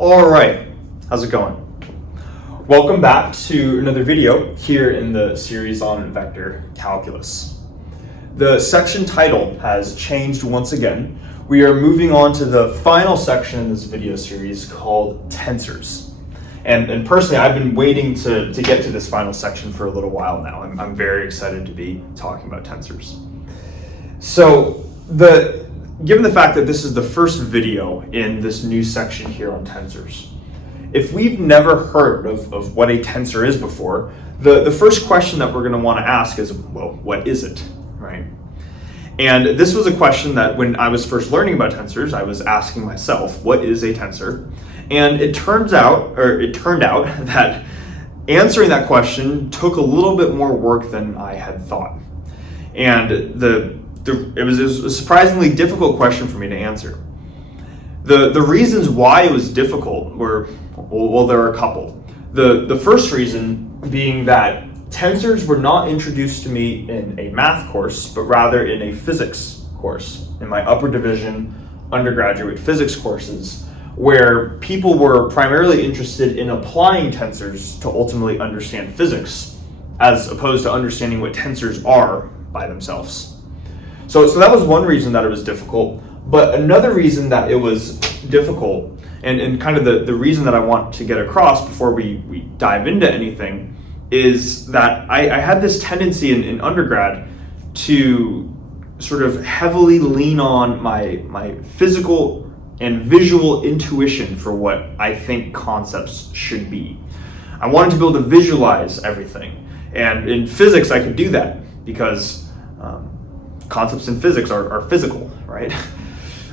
All right, how's it going? Welcome back to another video here in the series on vector calculus. The section title has changed once again. We are moving on to the final section in this video series called Tensors. And personally, I've been waiting to get to this final section for a little while now. I'm very excited to be talking about tensors. So, given the fact that this is the first video in this new section here on tensors, if we've never heard of what a tensor is before, the first question that we're going to want to ask is, well, what is it, right? And this was a question that when I was first learning about tensors, I was asking myself, what is a tensor? And it turned out that answering that question took a little bit more work than I had thought. And it was a surprisingly difficult question for me to answer. The reasons why it was difficult were, well, there are a couple. The first reason being that tensors were not introduced to me in a math course, but rather in a physics course, in my upper division undergraduate physics courses, where people were primarily interested in applying tensors to ultimately understand physics, as opposed to understanding what tensors are by themselves. So that was one reason that it was difficult. But another reason that it was difficult, and kind of the reason that I want to get across before we dive into anything, is that I had this tendency in undergrad to sort of heavily lean on my physical and visual intuition for what I think concepts should be. I wanted to be able to visualize everything. And in physics, I could do that because concepts in physics are physical, right?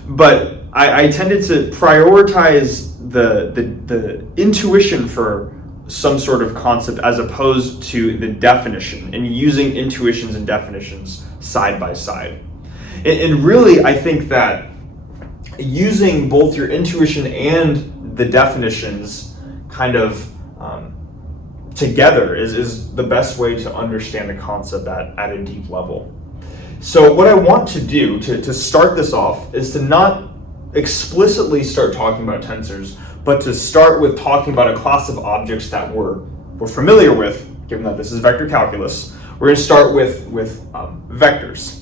But I tended to prioritize the intuition for some sort of concept as opposed to the definition, and using intuitions and definitions side by side. And really, I think that using both your intuition and the definitions kind of together is the best way to understand a concept at a deep level. So what I want to do to start this off is to not explicitly start talking about tensors, but to start with talking about a class of objects that we're familiar with, given that this is vector calculus. We're going to start with vectors.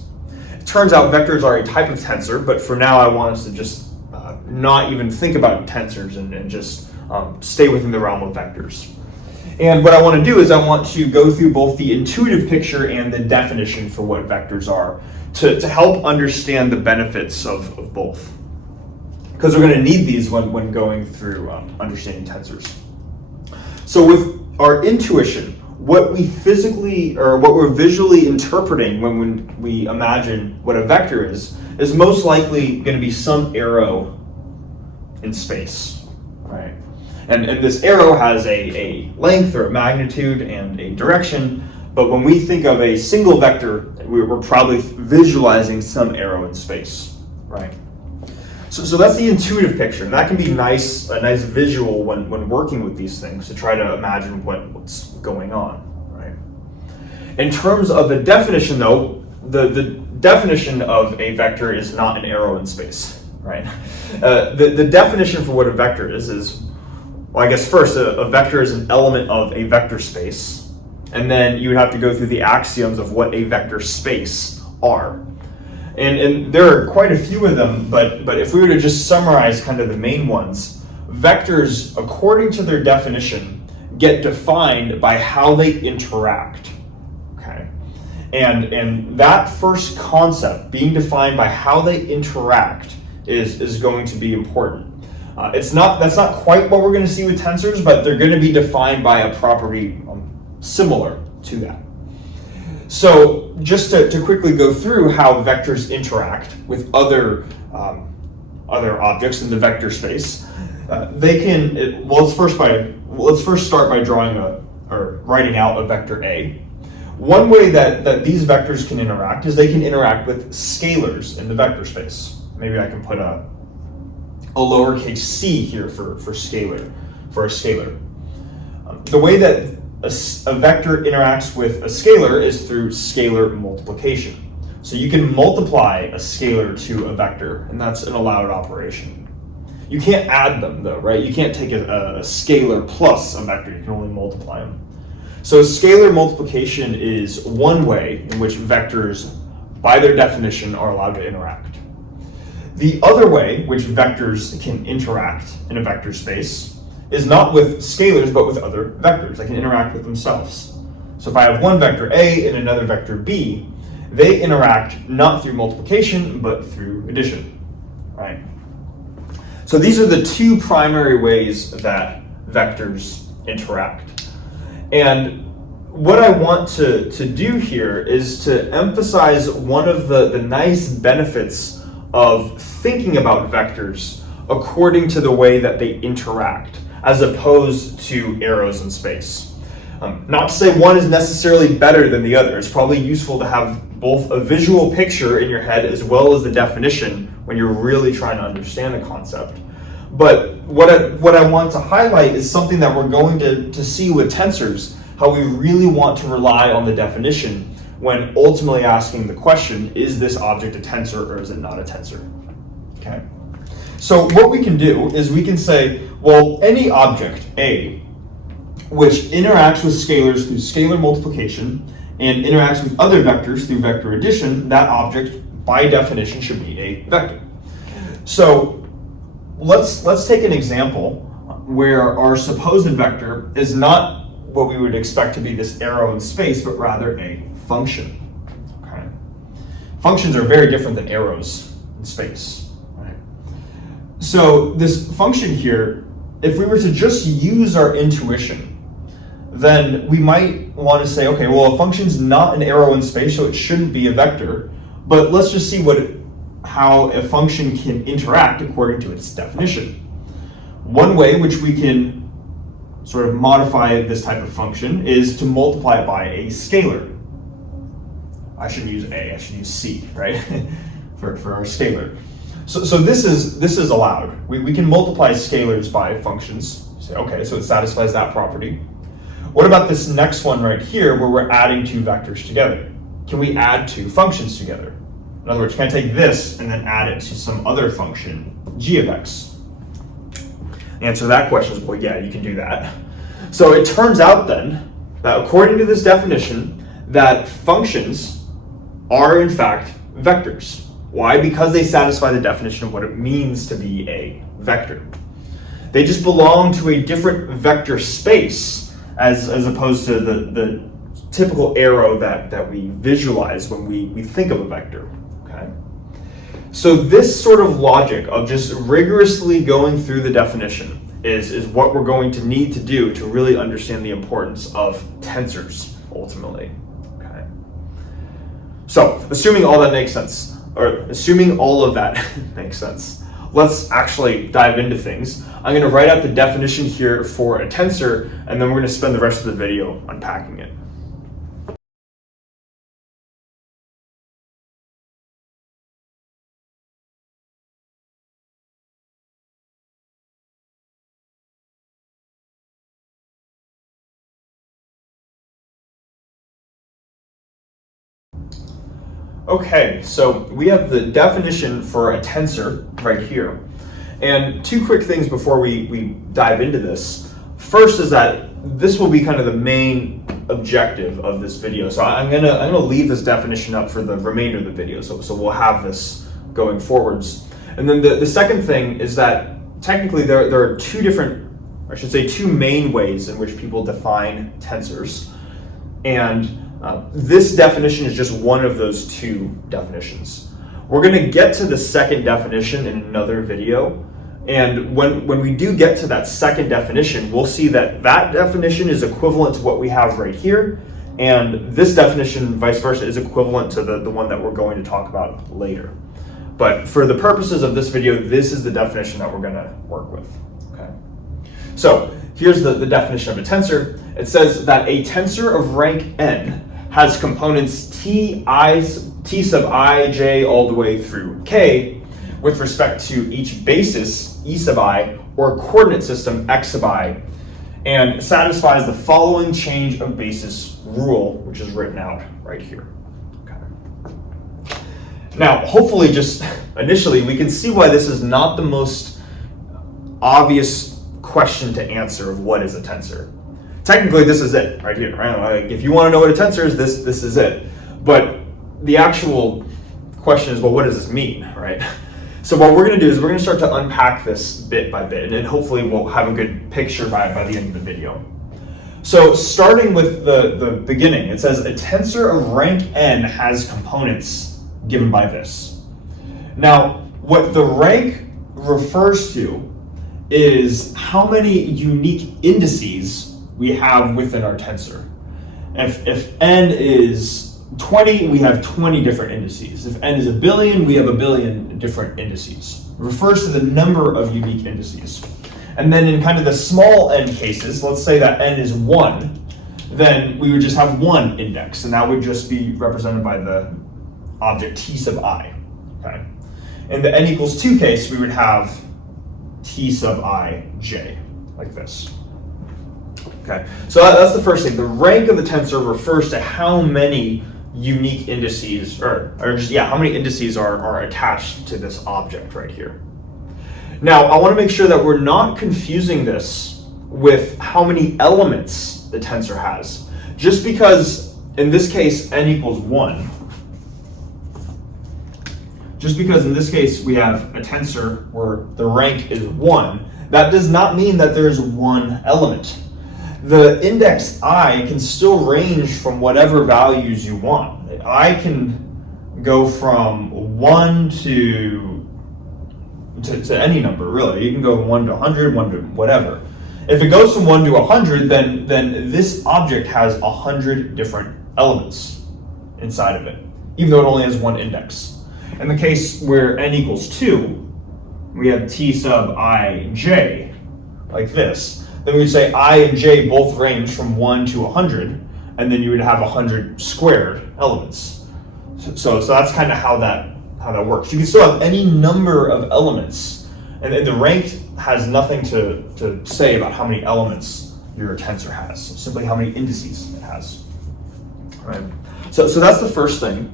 It turns out vectors are a type of tensor, but for now I want us to just not even think about tensors and just stay within the realm of vectors. And what I want to do is I want to go through both the intuitive picture and the definition for what vectors are to help understand the benefits of both. Because we're going to need these when going through understanding tensors. So with our intuition, what we physically or what we're visually interpreting when we imagine what a vector is most likely going to be some arrow in space, right? And this arrow has a length or a magnitude and a direction, but when we think of a single vector, we're probably visualizing some arrow in space, right? So that's the intuitive picture, and that can be a nice visual when working with these things to try to imagine what's going on, right? In terms of the definition, though, the definition of a vector is not an arrow in space, right? The definition for what a vector is, well, I guess first, a vector is an element of a vector space, and then you would have to go through the axioms of what a vector space are. And there are quite a few of them, but if we were to just summarize kind of the main ones, vectors, according to their definition, get defined by how they interact, okay? And that first concept, being defined by how they interact, is going to be important. That's not quite what we're going to see with tensors, but they're going to be defined by a property similar to that. So just to quickly go through how vectors interact with other objects in the vector space, let's first start by drawing or writing out a vector A. One way that these vectors can interact is they can interact with scalars in the vector space. Maybe I can put a lowercase c here for a scalar. The way that a vector interacts with a scalar is through scalar multiplication. So you can multiply a scalar to a vector, and that's an allowed operation. You can't add them though, right? You can't take a scalar plus a vector, you can only multiply them. So scalar multiplication is one way in which vectors, by their definition, are allowed to interact. The other way which vectors can interact in a vector space is not with scalars, but with other vectors. They can interact with themselves. So if I have one vector A and another vector B, they interact not through multiplication, but through addition, right? So these are the two primary ways that vectors interact. And what I want to do here is to emphasize one of the nice benefits of thinking about vectors according to the way that they interact, as opposed to arrows in space. Not to say one is necessarily better than the other. It's probably useful to have both a visual picture in your head as well as the definition when you're really trying to understand the concept. But what I want to highlight is something that we're going to see with tensors, how we really want to rely on the definition when ultimately asking the question, is this object a tensor or is it not a tensor? Okay. So what we can do is we can say, well, any object, A, which interacts with scalars through scalar multiplication and interacts with other vectors through vector addition, that object, by definition, should be a vector. So let's take an example where our supposed vector is not what we would expect to be this arrow in space, but rather a function. Okay. Functions are very different than arrows in space. Right? So this function here, if we were to just use our intuition, then we might want to say, okay, well, a function's not an arrow in space, so it shouldn't be a vector. But let's just see how a function can interact according to its definition. One way which we can sort of modify this type of function is to multiply it by a scalar. I shouldn't use A, I should use C, right? for our scalar. So this is allowed. We can multiply scalars by functions. Say, okay, so it satisfies that property. What about this next one right here where we're adding two vectors together? Can we add two functions together? In other words, can I take this and then add it to some other function, g of x? The answer to that question is, well, yeah, you can do that. So it turns out then that according to this definition, that functions are in fact vectors. Why? Because they satisfy the definition of what it means to be a vector. They just belong to a different vector space as opposed to the typical arrow that we visualize when we think of a vector. Okay? So this sort of logic of just rigorously going through the definition is what we're going to need to do to really understand the importance of tensors, ultimately. Okay. So, assuming all that makes sense, or assuming all of that makes sense, let's actually dive into things. I'm going to write out the definition here for a tensor, and then we're going to spend the rest of the video unpacking it. Okay, so we have the definition for a tensor right here. And two quick things before we dive into this. First is that this will be kind of the main objective of this video. So I'm gonna leave this definition up for the remainder of the video. So we'll have this going forwards. And then the second thing is that technically there are two main ways in which people define tensors. And this definition is just one of those two definitions. We're going to get to the second definition in another video, and when we do get to that second definition, we'll see that definition is equivalent to what we have right here, and this definition, vice versa, is equivalent to the one that we're going to talk about later. But for the purposes of this video, this is the definition that we're going to work with. Okay. So here's the definition of a tensor. It says that a tensor of rank n has components t sub I, j, all the way through k, with respect to each basis, e sub I, or coordinate system, x sub I, and satisfies the following change of basis rule, which is written out right here. Okay. Now, hopefully just initially, we can see why this is not the most obvious question to answer of what is a tensor. Technically, this is it right here, right? Like, if you want to know what a tensor is, this is it. But the actual question is, well, what does this mean, right? So what we're going to do is we're going to start to unpack this bit by bit, and then hopefully we'll have a good picture by the end of the video. So starting with the beginning, it says a tensor of rank n has components given by this. Now, what the rank refers to is how many unique indices we have within our tensor. If n is 20, we have 20 different indices. If n is 1 billion, we have 1 billion different indices. It refers to the number of unique indices. And then in kind of the small n cases, let's say that n is 1, then we would just have one index, and that would just be represented by the object t sub I. Okay. In the n equals 2 case, we would have t sub I j, like this. Okay, so that's the first thing. The rank of the tensor refers to how many unique indices, how many indices are attached to this object right here. Now, I want to make sure that we're not confusing this with how many elements the tensor has. Just because, in this case, n equals 1, just because in this case we have a tensor where the rank is 1, that does not mean that there is one element. The index I can still range from whatever values you want. I can go from 1 to any number, really. You can go 1 to 100, 1 to whatever. If it goes from 1 to 100, then this object has 100 different elements inside of it, even though it only has one index. In the case where n equals 2, we have t sub I j, like this. Then we'd say I and j both range from 1 to 100, and then you would have 100 squared elements. So that's kind of how that works. You can still have any number of elements, and the rank has nothing to say about how many elements your tensor has, simply how many indices it has. All right. So that's the first thing.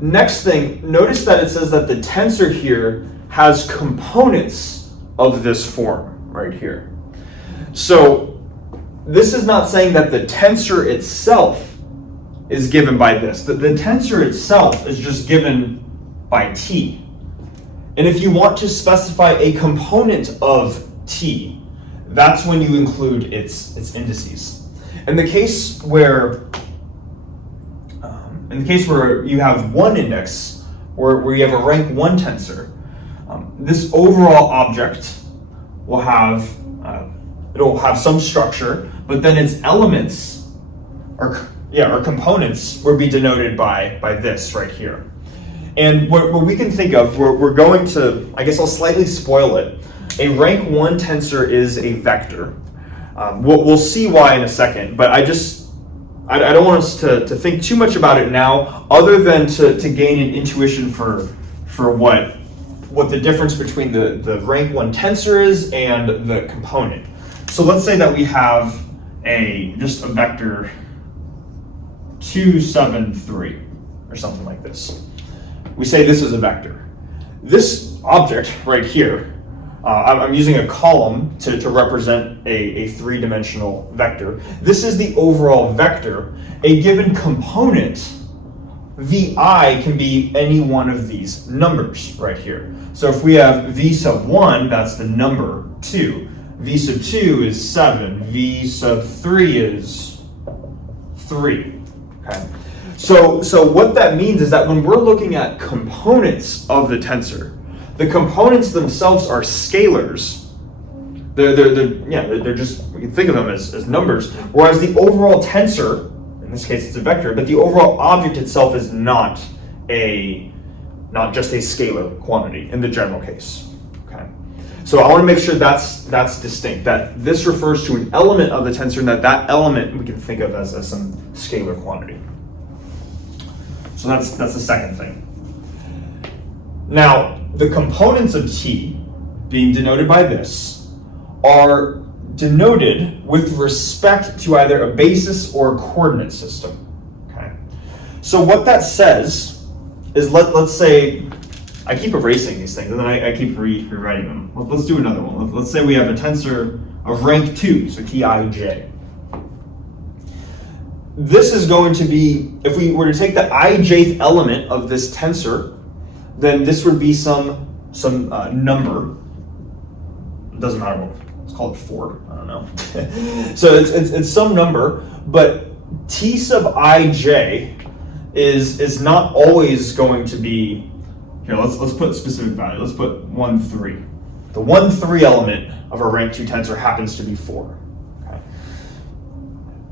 Next thing, notice that it says that the tensor here has components of this form right here. So this is not saying that the tensor itself is given by this. The tensor itself is just given by t. And if you want to specify a component of t, that's when you include its indices. In the case where you have one index, where you have a rank 1 tensor, this overall object will have it'll have some structure, but then its elements or components will be denoted by this right here. And what we can think of, we're going to, I guess I'll slightly spoil it. A rank 1 tensor is a vector. We'll see why in a second, but I don't want us to think too much about it now, other than to gain an intuition for what the difference between the rank 1 tensor is and the component. So let's say that we have just a vector 2, 7, 3, or something like this. We say this is a vector. This object right here, I'm using a column to represent a 3-dimensional vector. This is the overall vector. A given component, vi, can be any one of these numbers right here. So if we have v sub 1, that's the number 2. V sub 2 is 7. V sub 3 is 3. Okay. So what that means is that when we're looking at components of the tensor, the components themselves are scalars. They're just, we can think of them as numbers, whereas the overall tensor, in this case it's a vector, but the overall object itself is not just a scalar quantity in the general case. Okay. So I want to make sure that's distinct, that this refers to an element of the tensor, and that element we can think of as some scalar quantity. So that's the second thing. Now, the components of T, being denoted by this, are denoted with respect to either a basis or a coordinate system. Okay. So what that says is, let's say I keep erasing these things, and then I keep rewriting them. Let's do another one. Let's say we have a tensor of rank 2, so Tij. This is going to be, if we were to take the ijth element of this tensor, then this would be some number. It doesn't matter what, let's call it 4, I don't know. So it's some number, but T sub ij is not always going to be, here, let's put a specific value. Let's put 1, 3. The 1, 3 element of our rank 2 tensor happens to be 4. Okay.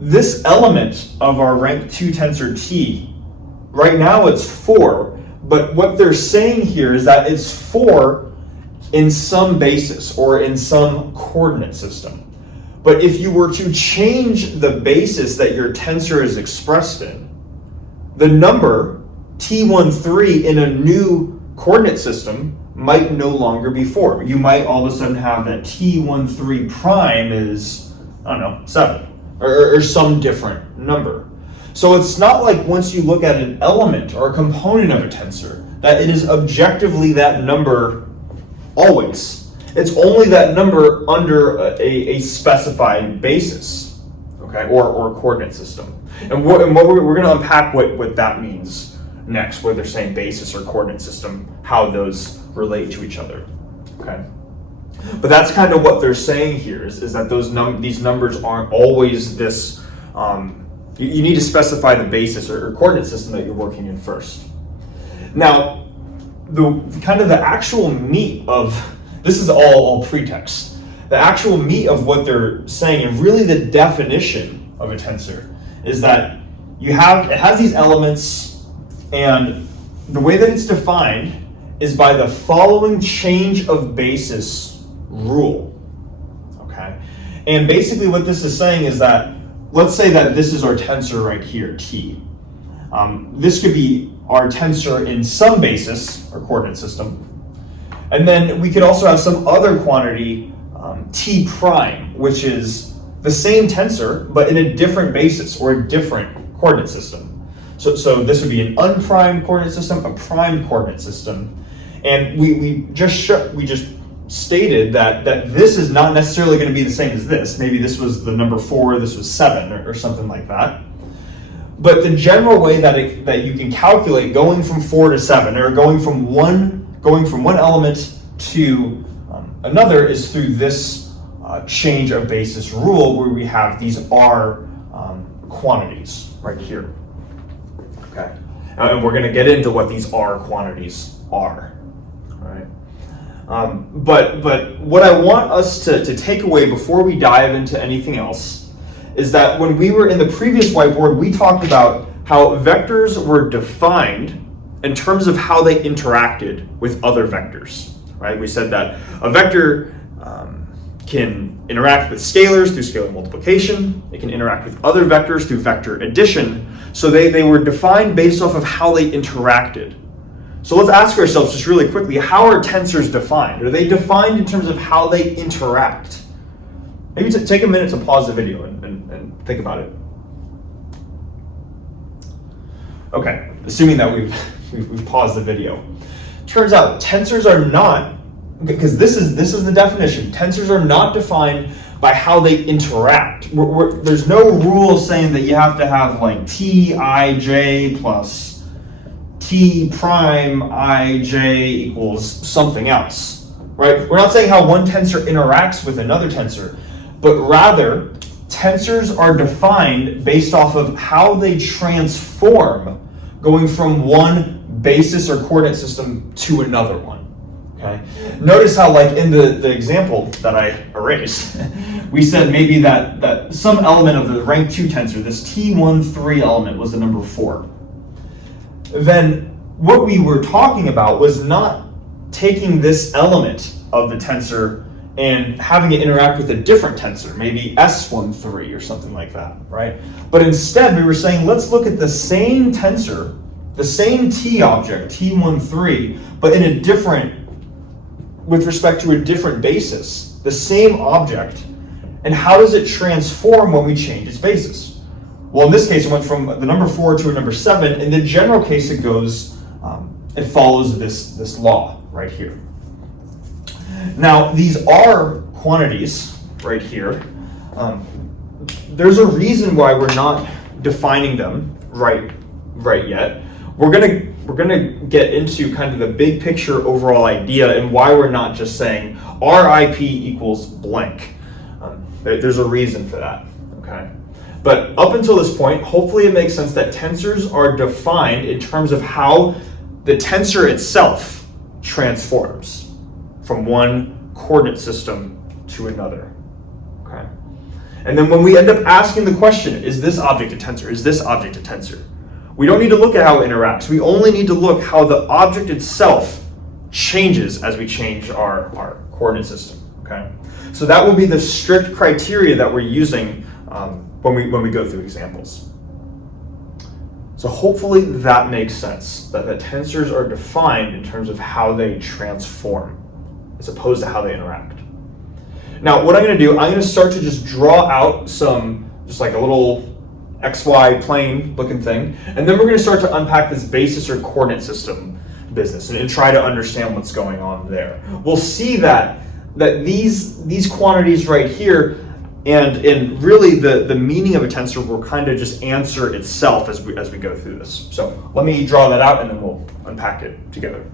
This element of our rank 2 tensor T, right now it's 4, but what they're saying here is that it's 4 in some basis or in some coordinate system. But if you were to change the basis that your tensor is expressed in, the number T13 in a new coordinate system might no longer be 4. You might all of a sudden have that T13 prime is, I don't know, 7 or some different number. So it's not like once you look at an element or a component of a tensor that it is objectively that number always. It's only that number under a specified basis, okay, or coordinate system. And what we're going to unpack what that means next, whether they're saying basis or coordinate system, how those relate to each other, okay? But that's kind of what they're saying here is that these numbers aren't always this, you need to specify the basis or coordinate system that you're working in first. Now, the actual meat of, this is all pretext, the actual meat of what they're saying and really the definition of a tensor is that it has these elements, and the way that it's defined is by the following change of basis rule, okay? And basically what this is saying is that, let's say that this is our tensor right here, T. This could be our tensor in some basis or coordinate system. And then we could also have some other quantity, T prime, which is the same tensor, but in a different basis or a different coordinate system. So this would be an unprimed coordinate system, a primed coordinate system. And we just stated that this is not necessarily going to be the same as this. Maybe this was the number 4, this was 7 or something like that. But the general way that you can calculate going from 4 to 7 or going from one element to another is through this change of basis rule where we have these R quantities right here. Okay, and we're going to get into what these R quantities are. All right. But what I want us to take away before we dive into anything else is that when we were in the previous whiteboard, we talked about how vectors were defined in terms of how they interacted with other vectors. Right? We said that a vector can interact with scalars through scalar multiplication. It can interact with other vectors through vector addition. So they were defined based off of how they interacted. So let's ask ourselves just really quickly, how are tensors defined? Are they defined in terms of how they interact? Maybe take a minute to pause the video and think about it. Okay, assuming that we've paused the video. Turns out tensors are not, because this is the definition, tensors are not defined by how they interact. There's no rule saying that you have to have like Tij plus T prime Ij equals something else, right? We're not saying how one tensor interacts with another tensor, but rather tensors are defined based off of how they transform going from one basis or coordinate system to another one. Okay. Notice how, like in the example that I erased, we said maybe that some element of the rank 2 tensor, this T13 element, was the number 4. Then what we were talking about was not taking this element of the tensor and having it interact with a different tensor, maybe S13 or something like that, right? But instead we were saying, let's look at the same tensor, the same T object, T13, but in a different, with respect to a different basis, the same object, and how does it transform when we change its basis? Well, in this case, it went from the number 4 to a number 7. In the general case, it goes it follows this law right here. Now, these are quantities right here. There's a reason why we're not defining them right yet. We're gonna get into kind of the big picture overall idea and why we're not just saying RIP equals blank. There's a reason for that, okay? But up until this point, hopefully it makes sense that tensors are defined in terms of how the tensor itself transforms from one coordinate system to another, okay? And then when we end up asking the question, is this object a tensor? Is this object a tensor? We don't need to look at how it interacts. We only need to look how the object itself changes as we change our coordinate system, okay? So that will be the strict criteria that we're using when we go through examples. So hopefully that makes sense, that the tensors are defined in terms of how they transform as opposed to how they interact. Now, what I'm going to do, I'm going to start to just draw out just like a little XY plane looking thing, and then we're going to start to unpack this basis or coordinate system business and try to understand what's going on there. We'll see that these quantities right here and really the meaning of a tensor will kind of just answer itself as we go through this. So let me draw that out and then we'll unpack it together.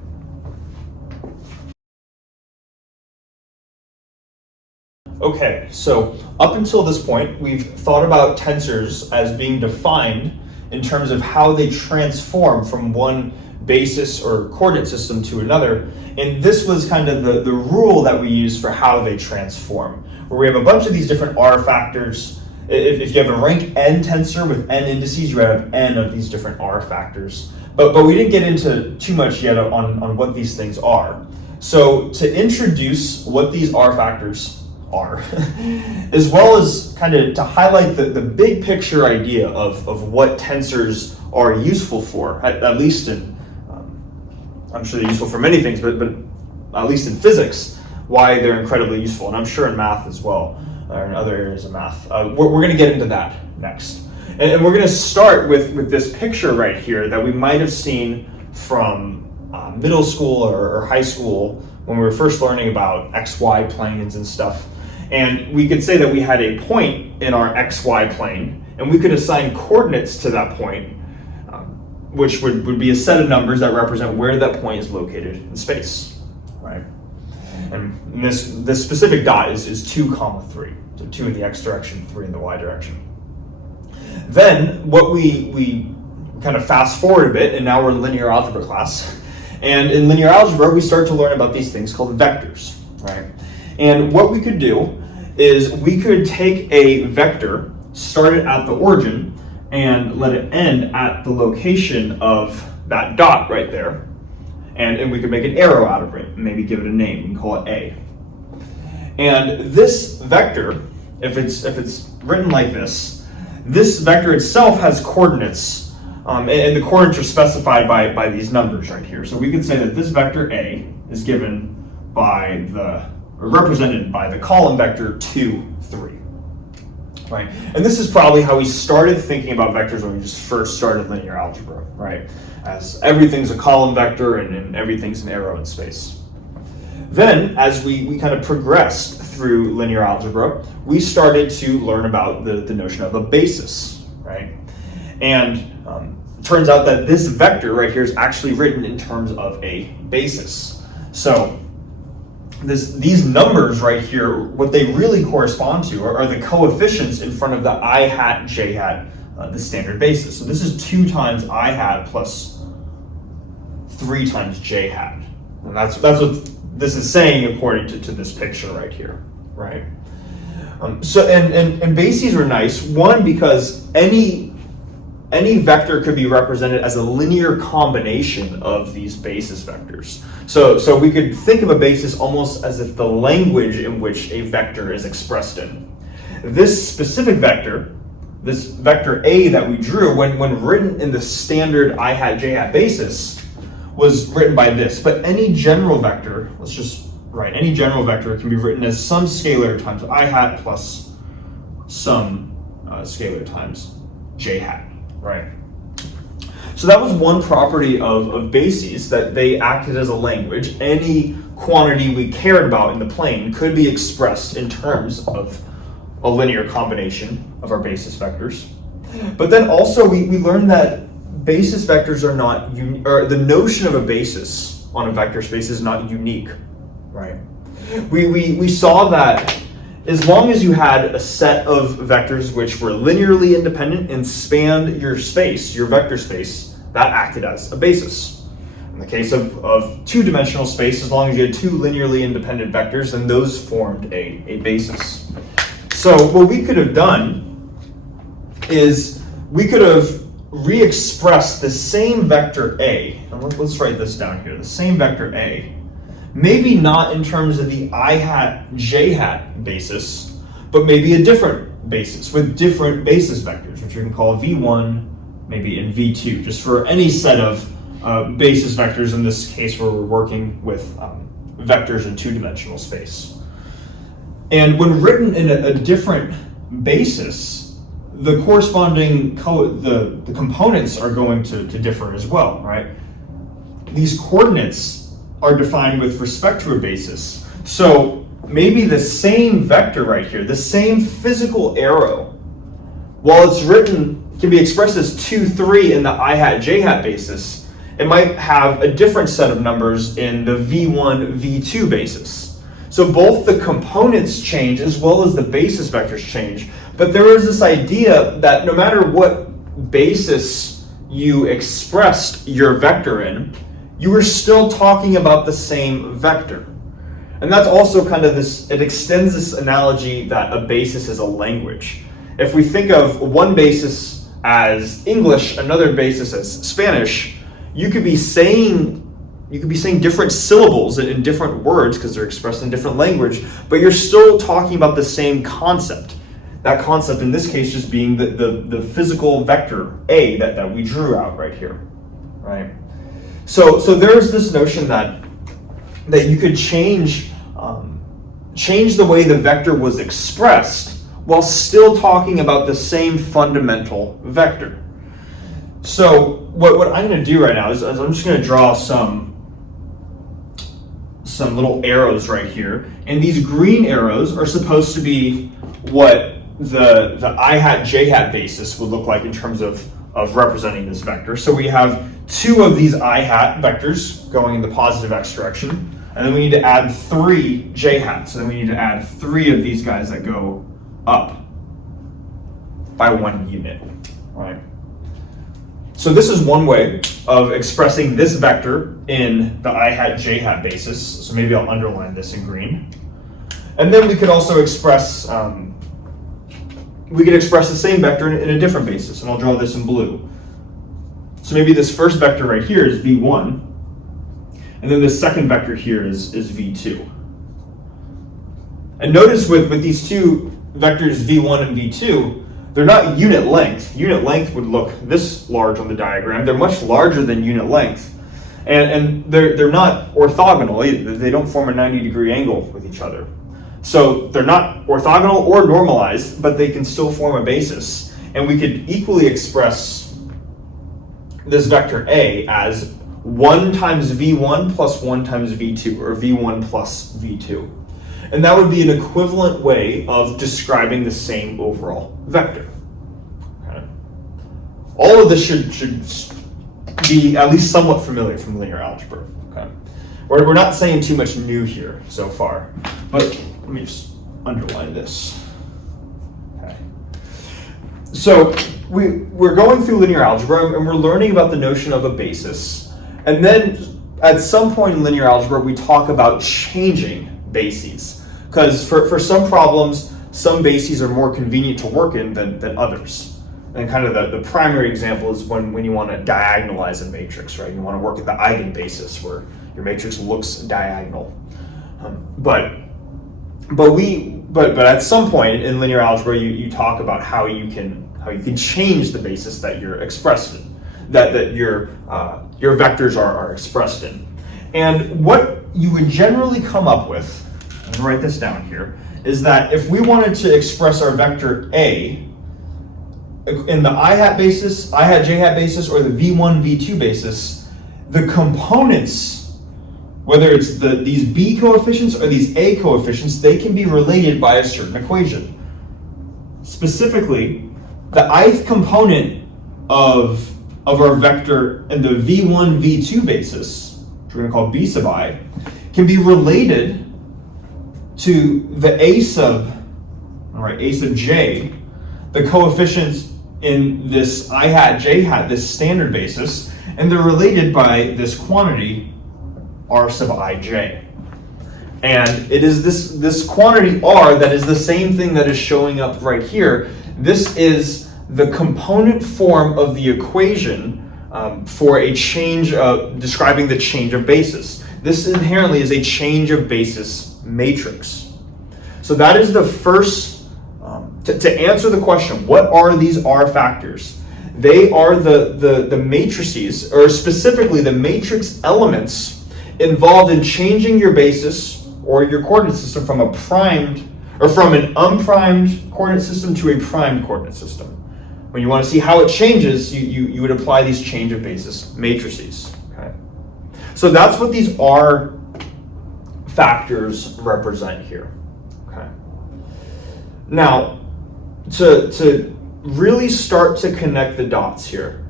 Okay, so up until this point, we've thought about tensors as being defined in terms of how they transform from one basis or coordinate system to another. And this was kind of the rule that we use for how they transform, where we have a bunch of these different R factors. If you have a rank n tensor with n indices, you have n of these different R factors. But we didn't get into too much yet on what these things are. So to introduce what these R factors are, as well as kind of to highlight the big picture idea of what tensors are useful for, at least in, I'm sure they're useful for many things, but at least in physics, why they're incredibly useful, and I'm sure in math as well, or in other areas of math. We're going to get into that next. And we're going to start with this picture right here that we might have seen from middle school or high school when we were first learning about XY planes and stuff. And we could say that we had a point in our XY plane, and we could assign coordinates to that point, which would be a set of numbers that represent where that point is located in space, right? And this specific dot is 2, 3. So 2 in the X direction, 3 in the Y direction. Then what we kind of fast forward a bit, and now we're in linear algebra class. And in linear algebra, we start to learn about these things called vectors, right? And what we could do is we could take a vector, start it at the origin, and let it end at the location of that dot right there. And we could make an arrow out of it, and maybe give it a name, we can call it A. And this vector, if it's written like this vector itself has coordinates, and the coordinates are specified by these numbers right here. So we could say that this vector A is given by represented by the column vector 2, 3, right? And this is probably how we started thinking about vectors when we just first started linear algebra, right? As everything's a column vector and everything's an arrow in space. Then, as we kind of progressed through linear algebra, we started to learn about the notion of a basis, right? And it turns out that this vector right here is actually written in terms of a basis. So these numbers right here, what they really correspond to are the coefficients in front of the I hat, j hat, the standard basis. So this is 2 times I hat plus 3 times j hat. And that's what this is saying according to this picture right here, right? So bases are nice. One, because any vector could be represented as a linear combination of these basis vectors. So we could think of a basis almost as if the language in which a vector is expressed in. This specific vector, this vector A that we drew, when written in the standard I hat, j hat basis, was written by this. But any general vector, let's just write, any general vector can be written as some scalar times I hat plus some scalar times j hat. Right. So that was one property of bases, that they acted as a language. Any quantity we cared about in the plane could be expressed in terms of a linear combination of our basis vectors. But then also we learned that basis vectors are not, or the notion of a basis on a vector space is not unique, right? We saw that as long as you had a set of vectors which were linearly independent and spanned your space, your vector space, that acted as a basis. In the case of two-dimensional space, as long as you had two linearly independent vectors, then those formed a basis. So what we could have done is we could have re-expressed the same vector A, and let's write this down here, the same vector A, maybe not in terms of the I hat, J hat basis, but maybe a different basis with different basis vectors, which we can call V1, maybe in V2, just for any set of basis vectors, in this case where we're working with vectors in two-dimensional space. And when written in a different basis, the corresponding the components are going to differ as well, right? These coordinates are defined with respect to a basis. So maybe the same vector right here, the same physical arrow, while it's written, can be expressed as 2, 3 in the I hat, J hat basis, it might have a different set of numbers in the V1, V2 basis. So both the components change as well as the basis vectors change. But there is this idea that no matter what basis you expressed your vector in, you were still talking about the same vector. And that's also kind of this, it extends this analogy that a basis is a language. If we think of one basis as English, another basis as Spanish, you could be saying different syllables in different words because they're expressed in different language, but you're still talking about the same concept. That concept in this case just being the physical vector A that we drew out right here, right? So there's this notion that you could change the way the vector was expressed while still talking about the same fundamental vector. So what I'm going to do right now is I'm just going to draw some little arrows right here, and these green arrows are supposed to be what the I hat, J hat basis would look like in terms of representing this vector. So we have two of these I hat vectors going in the positive x direction, and then we need to add 3 J hats. So then we need to add 3 of these guys that go up by 1 unit, right? So this is one way of expressing this vector in the I hat, J hat basis. So maybe I'll underline this in green. And then we could also express, the same vector in a different basis, and I'll draw this in blue. So maybe this first vector right here is V1, and then this second vector here is V2. And notice with these two vectors V1 and V2, they're not unit length. Unit length would look this large on the diagram. They're much larger than unit length. And they're not orthogonal either. They don't form a 90-degree angle with each other. So they're not orthogonal or normalized, but they can still form a basis. And we could equally express this vector A as 1 times V1 plus 1 times V2, or V1 plus V2. And that would be an equivalent way of describing the same overall vector. Okay. All of this should be at least somewhat familiar from linear algebra. Okay. We're not saying too much new here so far, but let me just underline this. Okay. So we're going through linear algebra and we're learning about the notion of a basis. And then at some point in linear algebra, we talk about changing bases. Because for some problems, some bases are more convenient to work in than others. And kind of the primary example is when you want to diagonalize a matrix, right? You want to work at the eigenbasis where your matrix looks diagonal. But at some point in linear algebra, you talk about how you can change the basis that you're expressed in, that your vectors are expressed in. And what you would generally come up with, I'm going to write this down here, is that if we wanted to express our vector A in the I hat basis, I hat, J hat basis, or the V1, V2 basis, the components, whether it's these B coefficients or these A coefficients, they can be related by a certain equation. Specifically, the ith component of our vector in the V1, V2 basis, which we're going to call B sub I, can be related to the A sub J, the coefficients in this I hat, J hat, this standard basis, and they're related by this quantity R sub ij. And it is this quantity R that is the same thing that is showing up right here. This is the component form of the equation for a change of, describing the change of basis. This inherently is a change of basis matrix. So that is the first, to answer the question, what are these R factors? They are the matrices, or specifically the matrix elements involved in changing your basis or your coordinate system from a primed, or from an unprimed coordinate system to a primed coordinate system. When you want to see how it changes, you would apply these change of basis matrices. Okay? So that's what these R factors represent here. Okay. Now, to really start to connect the dots here,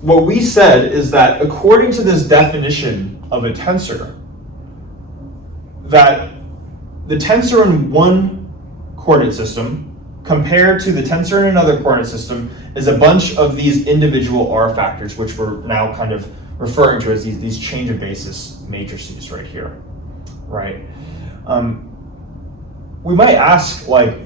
what we said is that according to this definition of a tensor, that the tensor in one coordinate system compared to the tensor in another coordinate system is a bunch of these individual R factors, which we're now kind of referring to as these change of basis matrices right here, right? We might ask, like,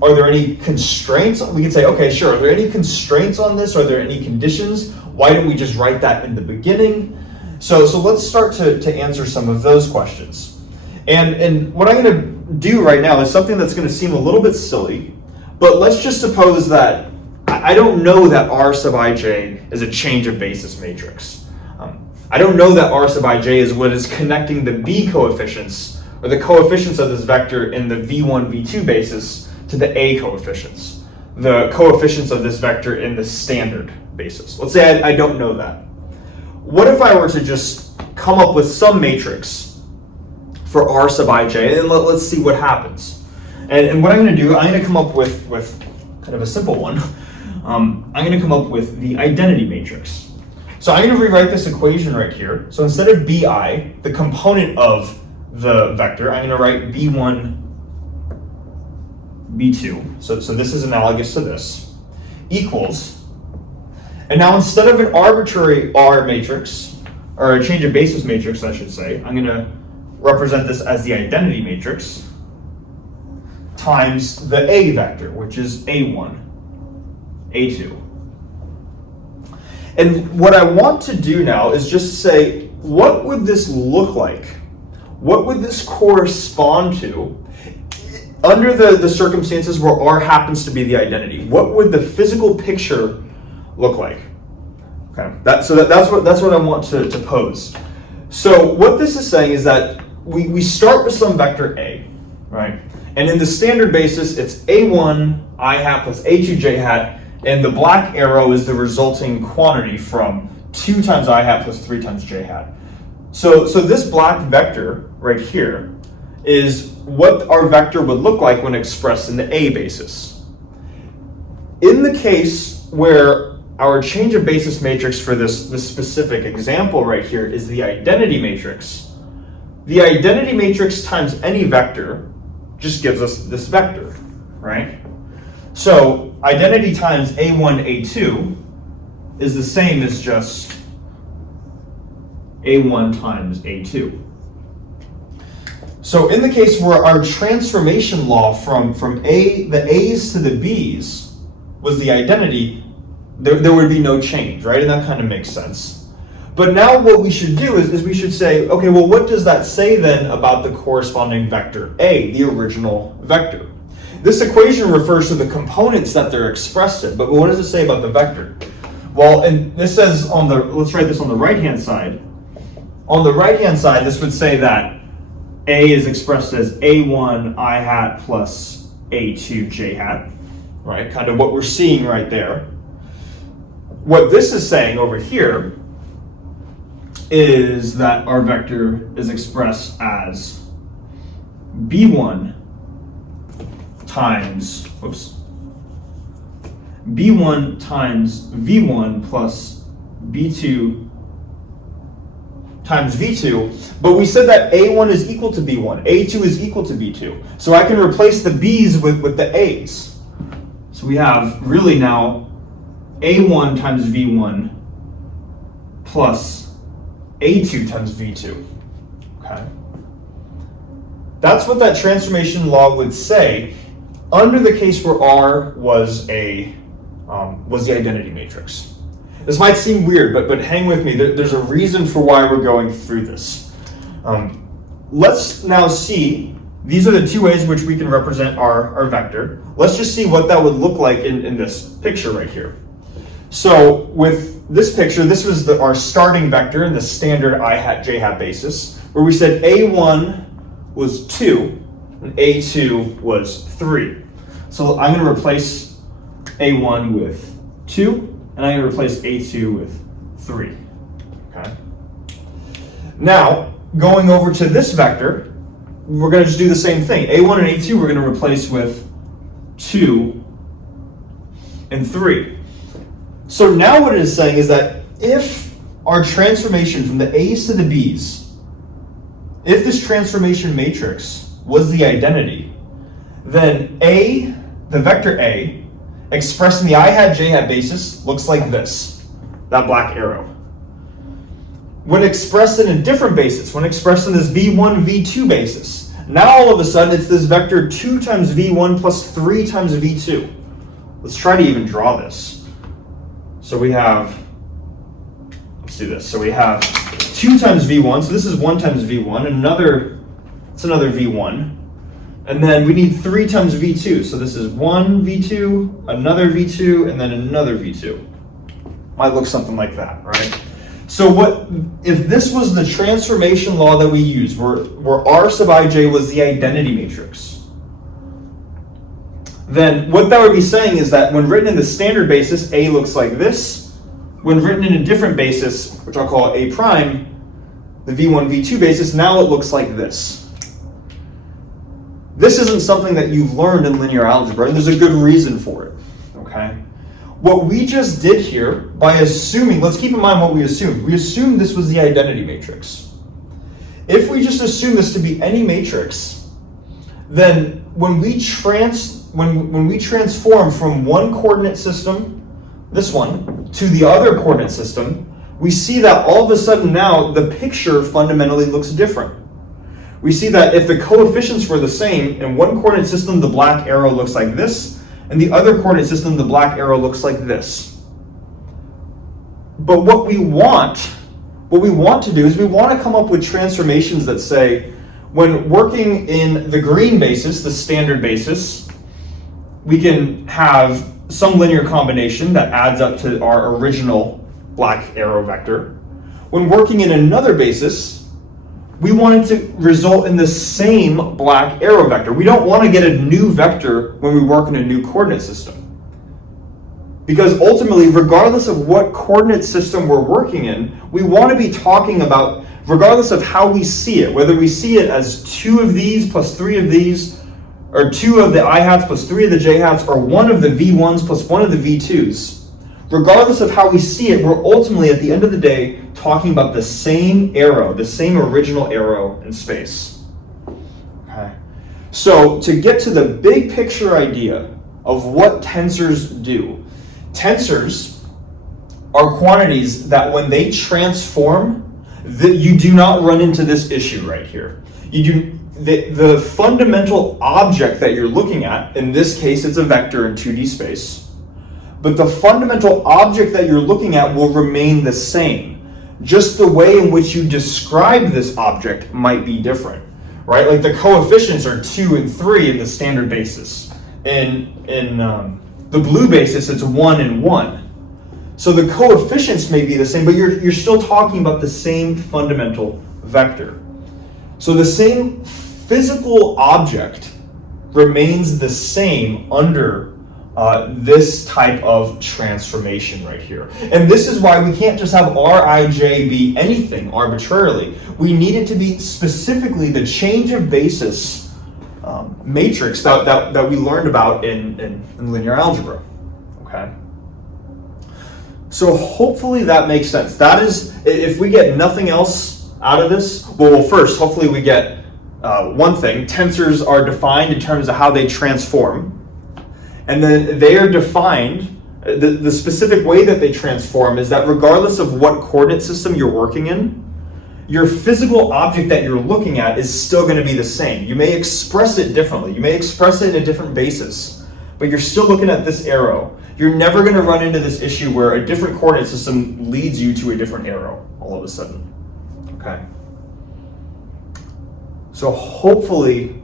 are there any constraints? We could say, okay, sure, are there any constraints on this? Are there any conditions? Why didn't we just write that in the beginning? So let's start to answer some of those questions. And what I'm going to do right now is something that's going to seem a little bit silly, but let's just suppose that I don't know that R sub ij is a change of basis matrix. I don't know that R sub ij is what is connecting the B coefficients, or the coefficients of this vector in the V1, V2 basis to the A coefficients, the coefficients of this vector in the standard basis. Let's say I don't know that. What if I were to just come up with some matrix for R sub ij, and let's see what happens. And what I'm going to do, I'm going to come up with kind of a simple one. I'm going to come up with the identity matrix. So I'm going to rewrite this equation right here. So instead of bi, the component of the vector, I'm going to write b1, b2. So this is analogous to this, equals. And now instead of an arbitrary R matrix, or a change of basis matrix, I should say, I'm going to represent this as the identity matrix times the A vector, which is A1, A2. And what I want to do now is just say, what would this look like? What would this correspond to under the circumstances where R happens to be the identity? What would the physical picture look like? Okay, that's what I want to pose. So what this is saying is that we start with some vector A, right? And in the standard basis, it's A1 I hat plus A2 J hat, and the black arrow is the resulting quantity from 2 times I hat plus 3 times J hat. So this black vector right here is what our vector would look like when expressed in the A basis. In the case where our change of basis matrix for this specific example right here is the identity matrix, the identity matrix times any vector just gives us this vector, right? So identity times A1, A2 is the same as just A1 times A2. So in the case where our transformation law from the A's to the B's was the identity, there would be no change, right? And that kind of makes sense. But now what we should do is we should say, okay, well, what does that say then about the corresponding vector A, the original vector? This equation refers to the components that they're expressed in, but what does it say about the vector? Well, and this says let's write this on the right-hand side. On the right-hand side, this would say that A is expressed as A1 I hat plus A2 J hat. right? Kind of what we're seeing right there. What this is saying over here is that our vector is expressed as b1 times, b1 times v1 plus b2 times v2, but we said that a1 is equal to b1, a2 is equal to b2. So I can replace the b's with the a's. So we have really now a1 times v1 plus a2 times v2. Okay. That's what that transformation law would say under the case where R was the identity matrix. This might seem weird, but hang with me. There's a reason for why we're going through this. Let's now see, these are the two ways in which we can represent our vector. Let's just see what that would look like in this picture right here. So with this picture, this was our starting vector in the standard I hat j hat basis, where we said a1 was 2 and a2 was 3. So I'm going to replace a1 with 2, and I'm going to replace a2 with 3. Okay. Now, going over to this vector, we're going to just do the same thing. a1 and a2 we're going to replace with 2 and 3. So now what it is saying is that if our transformation from the a's to the b's, if this transformation matrix was the identity, then A, the vector A, expressed in the I hat j hat basis looks like this, that black arrow. When expressed in a different basis, when expressed in this v1, v2 basis, now all of a sudden it's this vector 2 times v1 plus 3 times v2. Let's try to even draw this. So we have, let's do this. So we have 2 times v1, so this is 1 times v1, and it's another v1. And then we need 3 times v2, so this is 1 v2, another v2, and then another v2. Might look something like that, right? So what if this was the transformation law that we use, where R sub ij was the identity matrix? Then what that would be saying is that when written in the standard basis, A looks like this. When written in a different basis, which I'll call A prime, the v1, v2 basis, now it looks like this. This isn't something that you've learned in linear algebra, and there's a good reason for it, okay? What we just did here, by assuming, let's keep in mind what we assumed. We assumed this was the identity matrix. If we just assume this to be any matrix, then when we transform from one coordinate system, this one, to the other coordinate system, we see that all of a sudden now the picture fundamentally looks different. We see that if the coefficients were the same, in one coordinate system the black arrow looks like this, and the other coordinate system the black arrow looks like this. But what we want to do is we want to come up with transformations that say, when working in the green basis, the standard basis, we can have some linear combination that adds up to our original black arrow vector. When working in another basis, we want it to result in the same black arrow vector. We don't want to get a new vector when we work in a new coordinate system. Because ultimately, regardless of what coordinate system we're working in, we want to be talking about, regardless of how we see it, whether we see it as 2 of these plus 3 of these, or 2 of the I hats plus 3 of the j hats, or 1 of the v1s plus 1 of the v2s, regardless of how we see it, we're ultimately, at the end of the day, talking about the same arrow, the same original arrow in space. Okay. So to get to the big picture idea of what tensors do, tensors are quantities that when they transform, you do not run into this issue right here. The fundamental object that you're looking at, in this case it's a vector in 2D space, but the fundamental object that you're looking at will remain the same. Just the way in which you describe this object might be different, right? Like the coefficients are 2 and 3 in the standard basis. In the blue basis, it's 1 and 1. So the coefficients may be the same, but you're still talking about the same fundamental vector. So the same physical object remains the same under this type of transformation right here. And this is why we can't just have Rij be anything arbitrarily. We need it to be specifically the change of basis matrix that we learned about in linear algebra. Okay. So hopefully that makes sense. That is, if we get nothing else out of this, well first, hopefully we get one thing. Tensors are defined in terms of how they transform. And then they are defined, the specific way that they transform is that regardless of what coordinate system you're working in, your physical object that you're looking at is still going to be the same. You may express it differently. You may express it in a different basis, but you're still looking at this arrow. You're never going to run into this issue where a different coordinate system leads you to a different arrow all of a sudden. Okay. So hopefully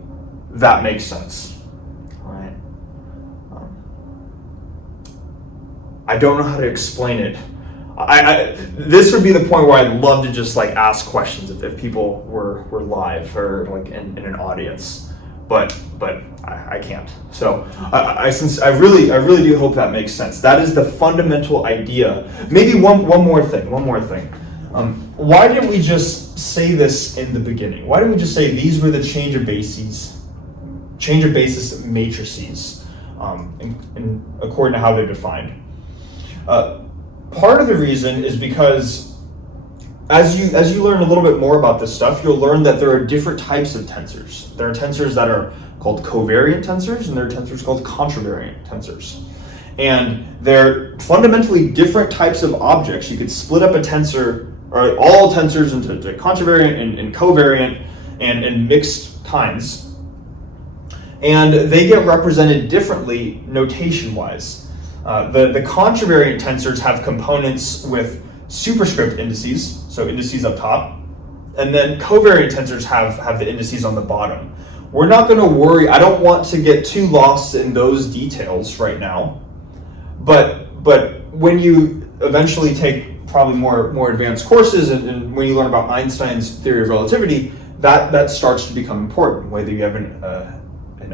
that makes sense. I don't know how to explain it. This would be the point where I'd love to just like ask questions if people were live or like in an audience, but I can't. So I really do hope that makes sense. That is the fundamental idea. Maybe one more thing. Why didn't we just say this in the beginning? Why didn't we just say these were the change of basis matrices, according to how they're defined? Part of the reason is because as you learn a little bit more about this stuff, you'll learn that there are different types of tensors. There are tensors that are called covariant tensors, and there are tensors called contravariant tensors. And they're fundamentally different types of objects. You could split up a tensor, or all tensors, into contravariant and covariant and mixed kinds. And they get represented differently notation-wise. The contravariant tensors have components with superscript indices, so indices up top, and then covariant tensors have the indices on the bottom. We're not going to worry. I don't want to get too lost in those details right now, but when you eventually take probably more advanced courses and when you learn about Einstein's theory of relativity, that starts to become important, whether you have an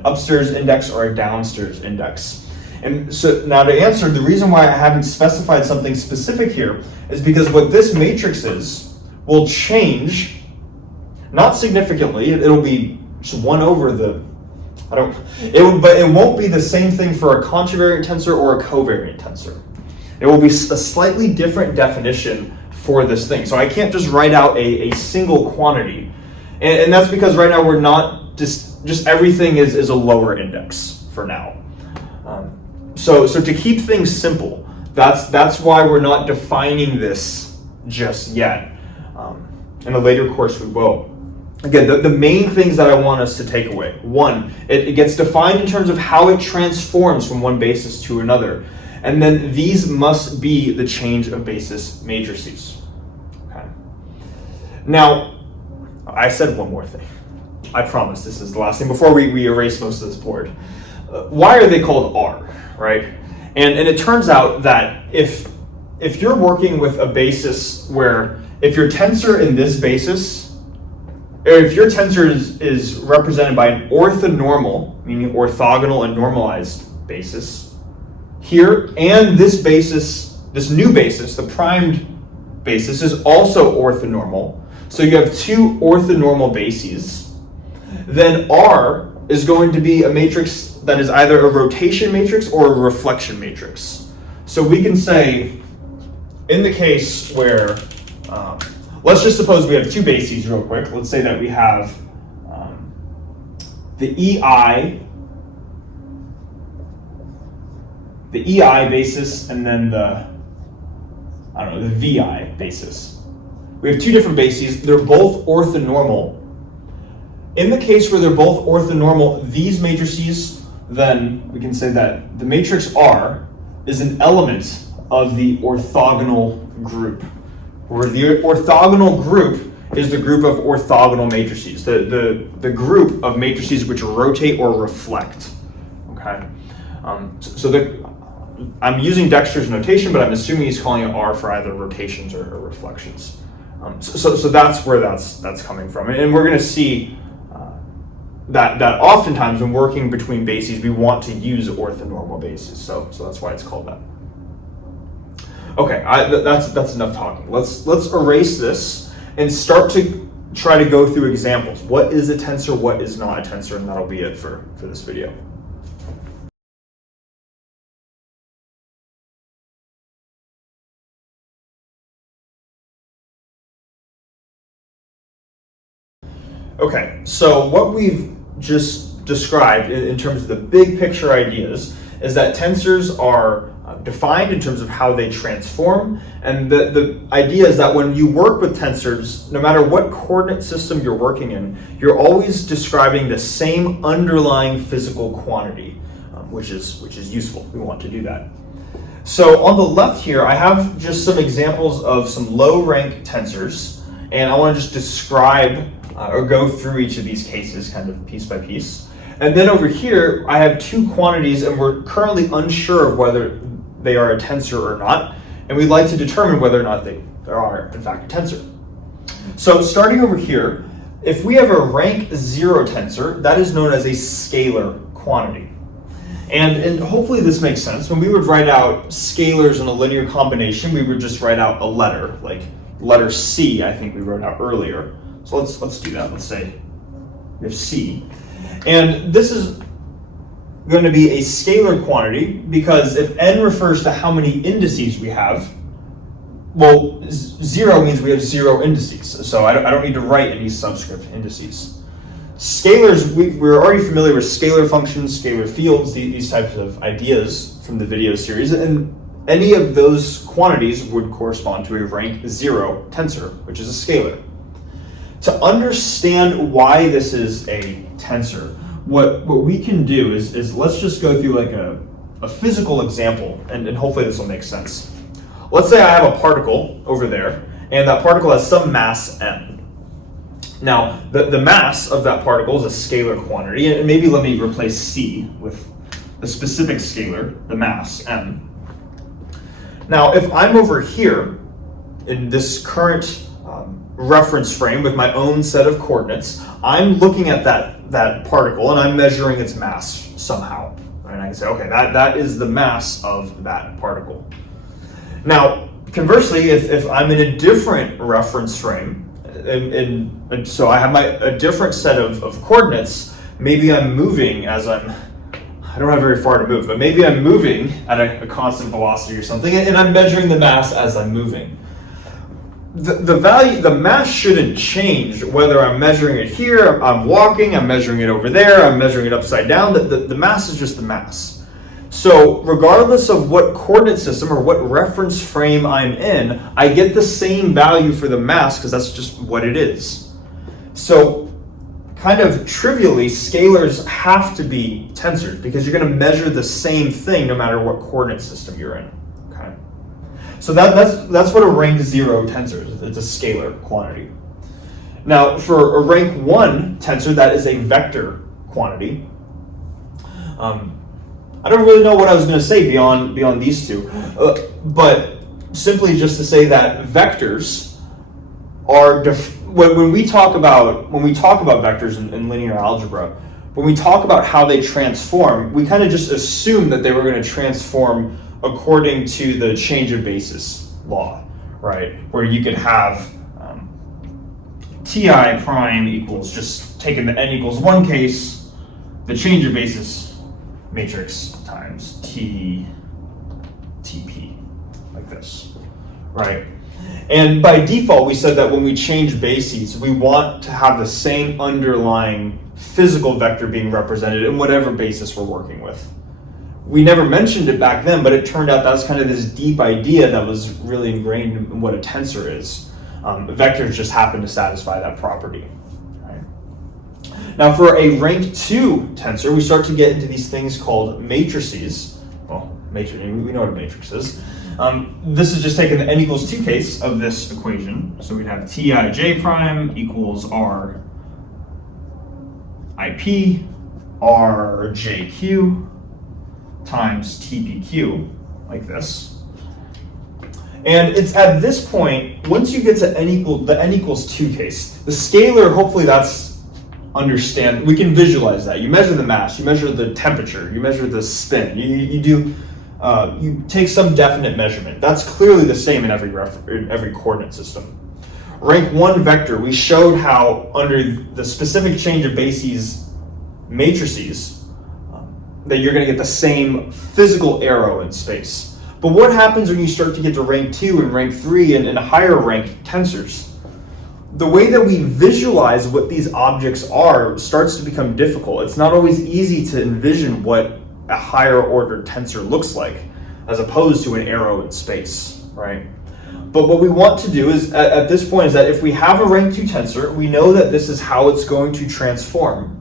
upstairs index or a downstairs index. And so now to answer, the reason why I haven't specified something specific here is because what this matrix will change, not significantly, it'll be just 1 over the, but it won't be the same thing for a contravariant tensor or a covariant tensor. It will be a slightly different definition for this thing. So I can't just write out a single quantity. And that's because right now we're not, just everything is a lower index for now. So to keep things simple, that's why we're not defining this just yet. In a later course we will. Again, the main things that I want us to take away. One, it gets defined in terms of how it transforms from one basis to another. And then these must be the change of basis matrices. Okay. Now, I said one more thing. I promise this is the last thing before we erase most of this board. Why are they called R? Right? And it turns out that if you're working with a basis where if your tensor in this basis, or if your tensor is represented by an orthonormal, meaning orthogonal and normalized basis, here, and this basis, this new basis, the primed basis, is also orthonormal. So you have two orthonormal bases. Then R is going to be a matrix that is either a rotation matrix or a reflection matrix. So we can say, in the case where, let's just suppose we have two bases real quick. Let's say that we have the EI basis and then the VI basis. We have two different bases. They're both orthonormal. In the case where they're both orthonormal, these matrices, then we can say that the matrix R is an element of the orthogonal group, where the orthogonal group is the group of orthogonal matrices, the group of matrices which rotate or reflect. Okay, I'm using Dexter's notation, but I'm assuming he's calling it R for either rotations or reflections. So that's where that's coming from, and we're going to see that oftentimes when working between bases, we want to use orthonormal bases. So that's why it's called that. Okay, that's enough talking. Let's erase this and start to try to go through examples. What is a tensor? What is not a tensor? And that'll be it for this video. Okay, so what we've just described in terms of the big picture ideas is that tensors are defined in terms of how they transform, and the idea is that when you work with tensors, no matter what coordinate system you're working in, you're always describing the same underlying physical quantity, which is useful. We want to do that. So on the left here, I have just some examples of some low rank tensors, and I want to just describe or go through each of these cases kind of piece by piece. And then over here, I have two quantities, and we're currently unsure of whether they are a tensor or not, and we'd like to determine whether or not they are, in fact, a tensor. So starting over here, if we have a rank 0 tensor, that is known as a scalar quantity. And hopefully this makes sense. When we would write out scalars in a linear combination, we would just write out a letter, like letter C, I think we wrote out earlier. So let's do that. Let's say we have C. And this is going to be a scalar quantity because if n refers to how many indices we have, well, 0 means we have 0 indices. So I don't need to write any subscript indices. Scalars, we're already familiar with scalar functions, scalar fields, these types of ideas from the video series. And any of those quantities would correspond to a rank 0 tensor, which is a scalar. To understand why this is a tensor, what we can do is let's just go through like a physical example, and hopefully this will make sense. Let's say I have a particle over there, and that particle has some mass m. Now, the mass of that particle is a scalar quantity, and maybe let me replace c with the specific scalar, the mass m. Now, if I'm over here in this current reference frame with my own set of coordinates, I'm looking at that particle and I'm measuring its mass somehow. And I can say, okay, that is the mass of that particle. Now, conversely, if I'm in a different reference frame, and so I have a different set of coordinates, maybe I'm moving I don't have very far to move, but maybe I'm moving at a constant velocity or something, and I'm measuring the mass as I'm moving. The mass shouldn't change whether I'm measuring it here, I'm walking, I'm measuring it over there, I'm measuring it upside down. The mass is just the mass. So regardless of what coordinate system or what reference frame I'm in, I get the same value for the mass because that's just what it is. So kind of trivially, scalars have to be tensors because you're going to measure the same thing no matter what coordinate system you're in. Okay. So that's what a rank 0 tensor is. It's a scalar quantity. Now, for a rank 1 tensor, that is a vector quantity. I don't really know what I was going to say beyond these two, but simply just to say that vectors are when we talk about vectors in linear algebra, when we talk about how they transform, we kind of just assume that they were going to transform according to the change of basis law, right? Where you could have ti prime equals, just taking the n equals 1 case, the change of basis matrix times TP, like this, right? And by default, we said that when we change bases, we want to have the same underlying physical vector being represented in whatever basis we're working with. We never mentioned it back then, but it turned out that was kind of this deep idea that was really ingrained in what a tensor is. Vectors just happen to satisfy that property. Now, for a rank 2 tensor, we start to get into these things called matrices. Well, we know what a matrix is. This is just taking the n equals 2 case of this equation. So we'd have Tij prime equals R IP RJQ times TPQ, like this. And it's at this point, once you get to the n equals 2 case, the scalar, hopefully that's understand, we can visualize that. You measure the mass, you measure the temperature, you measure the spin, you take some definite measurement. That's clearly the same in every coordinate system. Rank 1 vector, we showed how under the specific change of bases matrices, that you're going to get the same physical arrow in space. But what happens when you start to get to rank 2 and rank 3 and higher rank tensors? The way that we visualize what these objects are starts to become difficult. It's not always easy to envision what a higher order tensor looks like, as opposed to an arrow in space, right? But what we want to do is, at this point, is that if we have a rank 2 tensor, we know that this is how it's going to transform.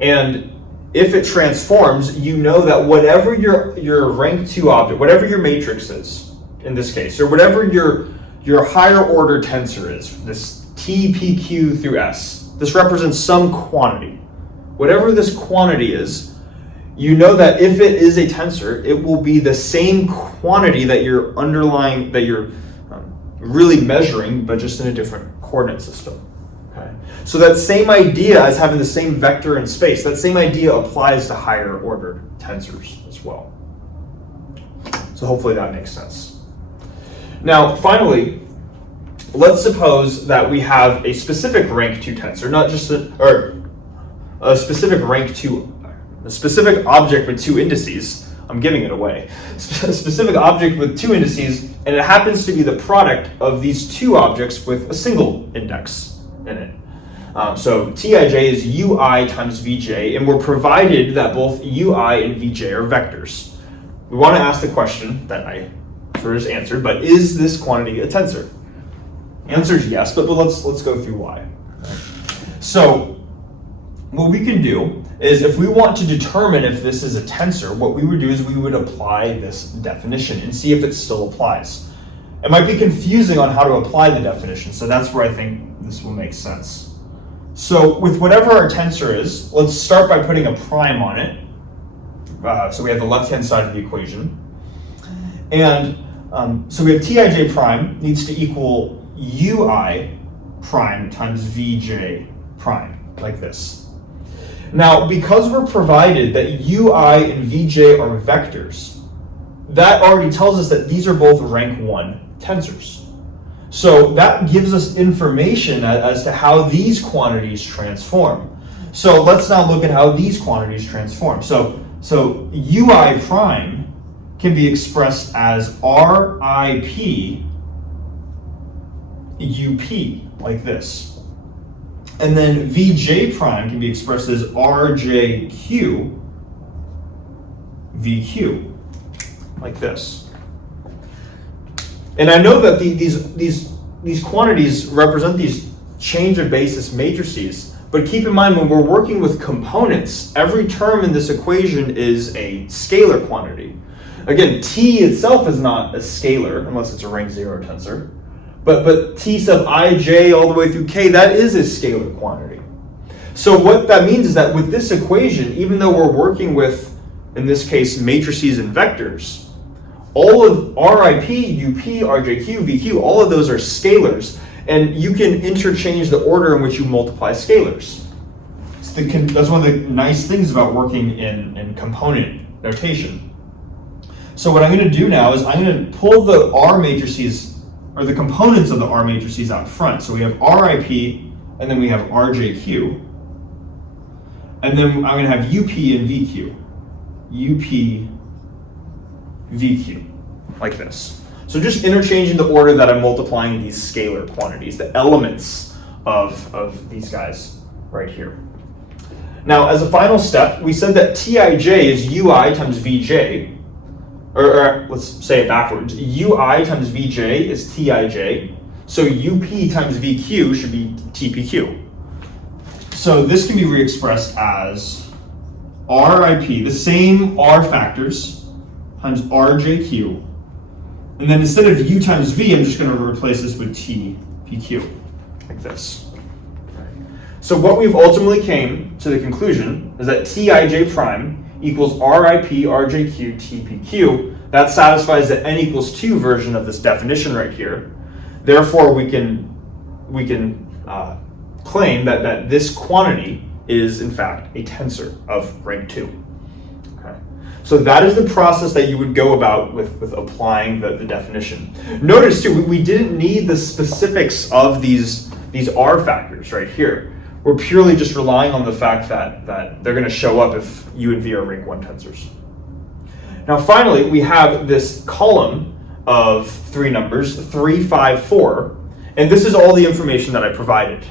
And if it transforms, you know that whatever your rank 2 object, whatever your matrix is, in this case, or whatever your higher order tensor is, this T, P, Q through S, this represents some quantity. Whatever this quantity is, you know that if it is a tensor, it will be the same quantity that you're really measuring, but just in a different coordinate system. Okay? So that same idea as having the same vector in space, that same idea applies to higher order tensors as well. So hopefully that makes sense. Now, finally, let's suppose that we have a specific rank 2 tensor, not just a specific rank 2, a specific object with 2 indices. I'm giving it away. A specific object with 2 indices, and it happens to be the product of these 2 objects with a single index in it. So Tij is ui times vj, and we're provided that both ui and vj are vectors. We want to ask the question that I sort of just answered, but is this quantity a tensor? Answer is yes, but let's go through why. So what we can do is, if we want to determine if this is a tensor, what we would do is we would apply this definition and see if it still applies. It might be confusing on how to apply the definition, so that's where I think this will make sense. So with whatever our tensor is, let's start by putting a prime on it. So we have the left-hand side of the equation. And so we have Tij prime needs to equal ui prime times vj prime, like this. Now, because we're provided that ui and vj are vectors, that already tells us that these are both rank 1 tensors. So that gives us information as to how these quantities transform. So let's now look at how these quantities transform. So ui prime can be expressed as RIP UP, like this. And then VJ prime can be expressed as RJQ VQ, like this. And I know that these quantities represent these change of basis matrices, but keep in mind when we're working with components, every term in this equation is a scalar quantity. Again, T itself is not a scalar unless it's a rank 0 tensor, but T sub ij all the way through k, that is a scalar quantity. So what that means is that with this equation, even though we're working with, in this case, matrices and vectors, all of RIP, UP, RJQ, VQ, all of those are scalars, and you can interchange the order in which you multiply scalars. That's one of the nice things about working in component notation. So what I'm going to do now is I'm going to pull the R matrices, or the components of the R matrices out front. So we have RIP, and then we have RJQ, and then I'm going to have UP and VQ. UP, VQ, like this. So just interchanging the order that I'm multiplying these scalar quantities, the elements of these guys right here. Now, as a final step, we said that Tij is ui times vj, or let's say it backwards. Ui times vj is Tij, so UP times VQ should be TPQ. So this can be re-expressed as RIP, the same R factors, times RJQ. And then instead of U times V, I'm just going to replace this with TPQ, like this. So what we've ultimately came to the conclusion is that Tij prime equals RIP, RJQ, TPQ. That satisfies the n equals 2 version of this definition right here. Therefore, we can claim that this quantity is in fact a tensor of rank 2. Okay. So that is the process that you would go about with applying the definition. Notice too, we didn't need the specifics of these R factors right here. We're purely just relying on the fact that they're going to show up if U and V are rank 1 tensors. Now finally, we have this column of 3 numbers, 3, 5, 4, and this is all the information that I provided.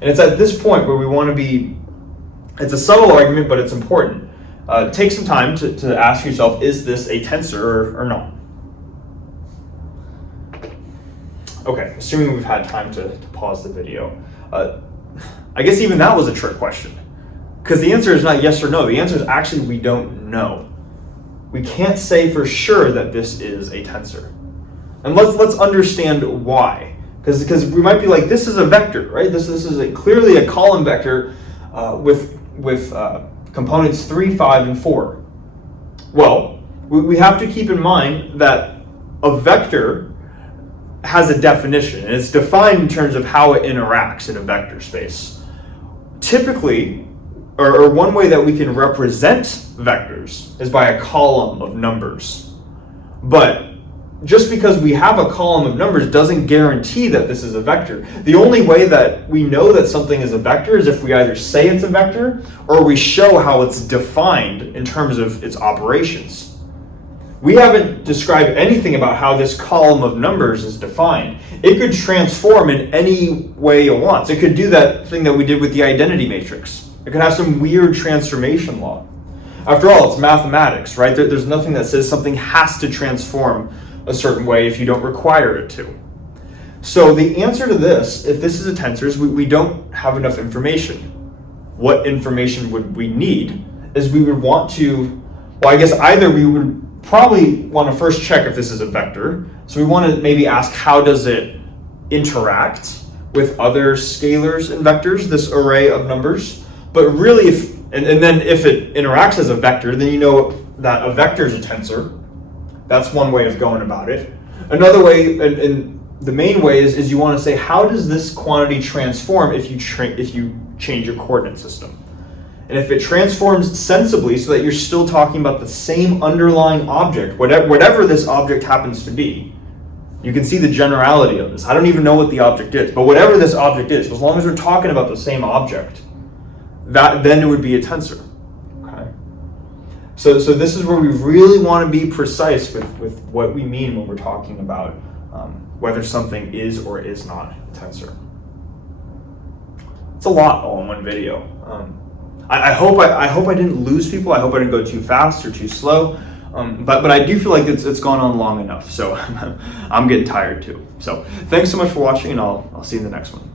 And it's at this point where we want to be, it's a subtle argument, but it's important. Take some time to ask yourself, is this a tensor or not? Okay, assuming we've had time to pause the video. I guess even that was a trick question, because the answer is not yes or no. The answer is actually we don't know. We can't say for sure that this is a tensor. And let's understand why. Because we might be like, this is a vector, right? This is clearly a column vector with components 3, 5, and 4. Well, we have to keep in mind that a vector has a definition, and it's defined in terms of how it interacts in a vector space. Typically, or one way that we can represent vectors is by a column of numbers. But just because we have a column of numbers doesn't guarantee that this is a vector. The only way that we know that something is a vector is if we either say it's a vector or we show how it's defined in terms of its operations. We haven't described anything about how this column of numbers is defined. It could transform in any way it wants. It could do that thing that we did with the identity matrix. It could have some weird transformation law. After all, it's mathematics, right? There's nothing that says something has to transform a certain way if you don't require it to. So the answer to this, if this is a tensor, is we don't have enough information. What information would we need is we would want to, well, I guess either we would probably want to first check if this is a vector. So we want to maybe ask, how does it interact with other scalars and vectors, this array of numbers? But really, and then if it interacts as a vector, then you know that a vector is a tensor. That's one way of going about it. Another way, and the main way, is you want to say, how does this quantity transform if you change your coordinate system? And if it transforms sensibly so that you're still talking about the same underlying object, whatever this object happens to be, you can see the generality of this. I don't even know what the object is, but whatever this object is, as long as we're talking about the same object, then it would be a tensor. So this is where we really want to be precise with what we mean when we're talking about whether something is or is not a tensor. It's a lot all in one video. I hope I didn't lose people. I hope I didn't go too fast or too slow. But I do feel like it's gone on long enough. So I'm getting tired too. So thanks so much for watching, and I'll see you in the next one.